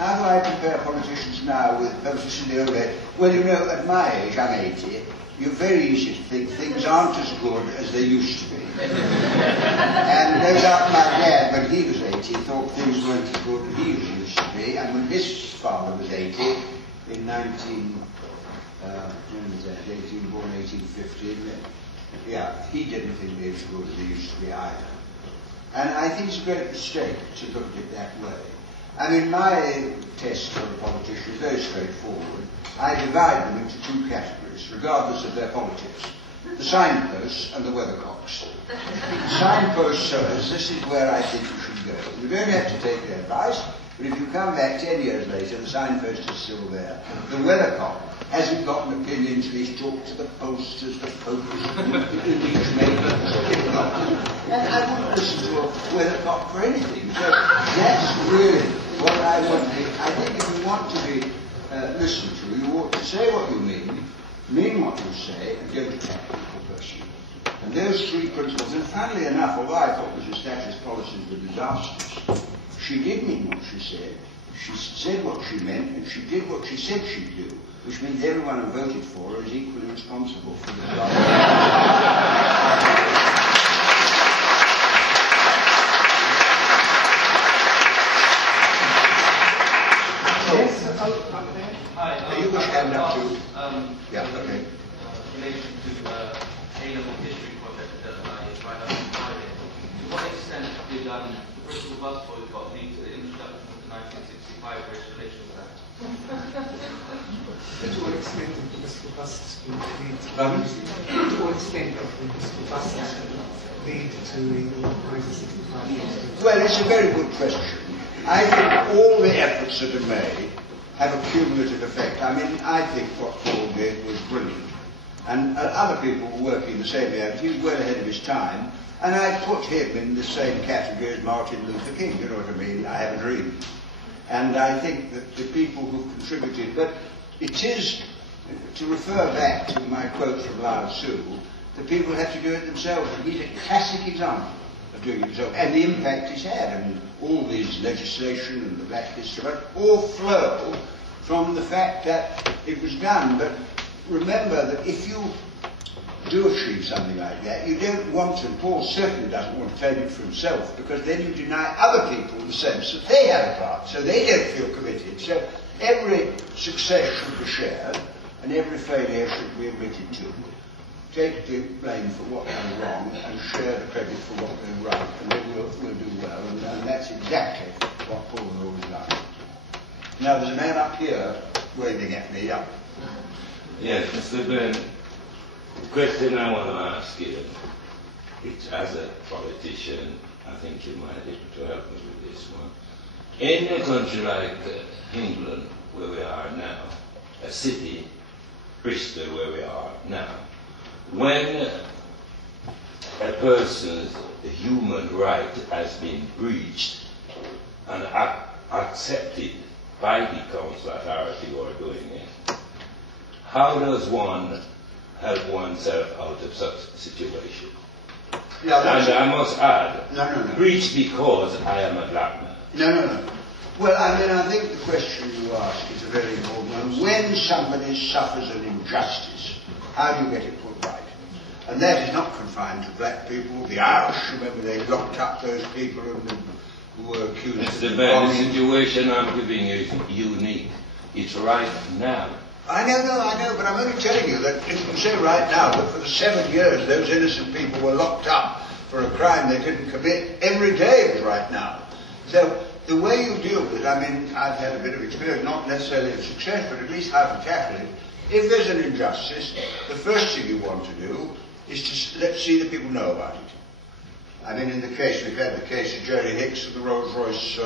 How do I compare politicians now with politicians in the old age? Well, you know, at my age, I'm 80, you're very easy to think things aren't as good as they used to be. And no doubt my dad, when he was 80, thought things weren't as good as he used to be. And when his father was 80, in 18, born 1815, yeah, he didn't think they were as good as they used to be either. And I think it's a great mistake to look at it that way. I mean, my test for a politician is very straightforward. I divide them into two categories, regardless of their politics. The signposts and the weathercocks. The signpost shows this is where I think you should go. You don't have to take their advice, but if you come back 10 years later, the signpost is still there. The weathercock hasn't got an opinion till he's talked to the posters, the focus, the image makers, and I wouldn't listen to a weathercock for anything. So that's really what I want to do. I think if you want to be listened to, you ought to say what you mean what you say, and don't attack the person. And those three principles, and funnily enough, although I thought Mrs. Thatcher's policies were disastrous, she did mean what she said. She said what she meant, and she did what she said she'd do, which means everyone who voted for her is equally responsible for the result. Hi. You wish to hand up to? Yeah, okay. In relation to A-level history project that I tried out on Friday, to what extent did the Bristol bus boycott lead to the introduction of the 1965 Race Relations Act? To what extent did the Bristol bus lead to what extent did the Bristol bus lead to the 1965? Well, it's a very good question. I think all the efforts that are made have a cumulative effect. I mean, I think what Paul did was brilliant. And other people were working the same area. He was well ahead of his time. And I put him in the same category as Martin Luther King, you know what I mean? I have a dream. And I think that the people who contributed, but it is, to refer back to my quote from Lao Tzu, the people have to do it themselves. And he's a classic example of doing it themselves. And the impact he's had. I mean, all these legislation and the Black History, but all flow from the fact that it was done. But remember that if you do achieve something like that, you don't want to, Paul certainly doesn't want to claim it for himself, because then you deny other people the sense that they have a part, so they don't feel committed. So every success should be shared, and every failure should be admitted to. Take the blame for what went wrong and share the credit for what went right, and then we'll do well. And that's exactly what Paul has always done. Now there's a man up here waving at me. Up. Yes, Mr. Benn, the question I want to ask you, it's as a politician, I think you might be able to help me with this one. In a country like England, where we are now, a city, Bristol, where we are now, when a person's human right has been breached and accepted by the council authority who are doing it, how does one help oneself out of such a situation? Yeah, and I must add, no. breached because I am a black man. No. Well, I mean, I think the question you ask is a very important one. When somebody suffers an injustice, how do you get it put right? And that is not confined to black people. The Irish, remember, they locked up those people who were accused Mr. of Benn, the bombing. situation I'm giving you is unique. It's right now. I know, but I'm only telling you that you can say right now that for the 7 years those innocent people were locked up for a crime they didn't commit. Every day it was right now. So the way you deal with it, I mean, I've had a bit of experience, not necessarily of success, but at least how to tackle it. If there's an injustice, the first thing you want to do is to see the people know about it. I mean, in the case, we've had the case of Jerry Hicks and the Rolls-Royce,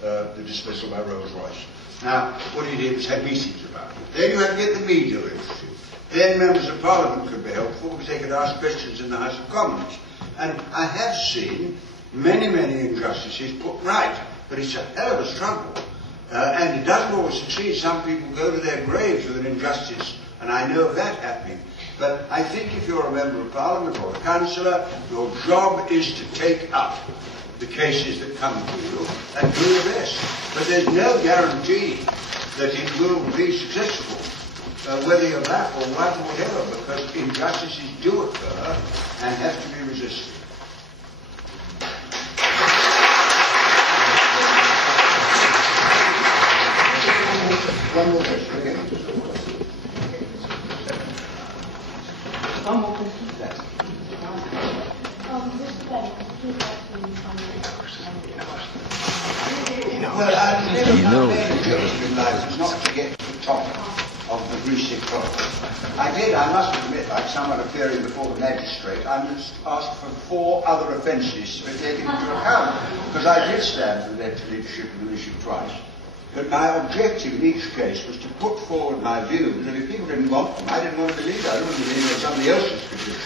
the dismissal by Rolls-Royce. Now, what he did was have meetings about it. Then you have to get the media interested. Then members of Parliament could be helpful because they could ask questions in the House of Commons. And I have seen many injustices put right, but it's a hell of a struggle. And it doesn't always succeed. Some people go to their graves with an injustice, and I know of that happening. But I think if you're a member of Parliament or a councillor, your job is to take up the cases that come to you and do your best. But there's no guarantee that it will be successful, whether you're black or white or whatever, because injustices do occur and have to be resisted. One more question, okay? One more question? Well, I've never made a joke in life not to get to the top of the greasy problem. I must admit, like someone appearing before the magistrate, I must ask for 4 other offences to be taken into account, because I did stand for leadership and leadership twice. But my objective in each case was to put forward my views, and if people didn't want them, I didn't want to believe it. I didn't want to believe it was somebody else's position.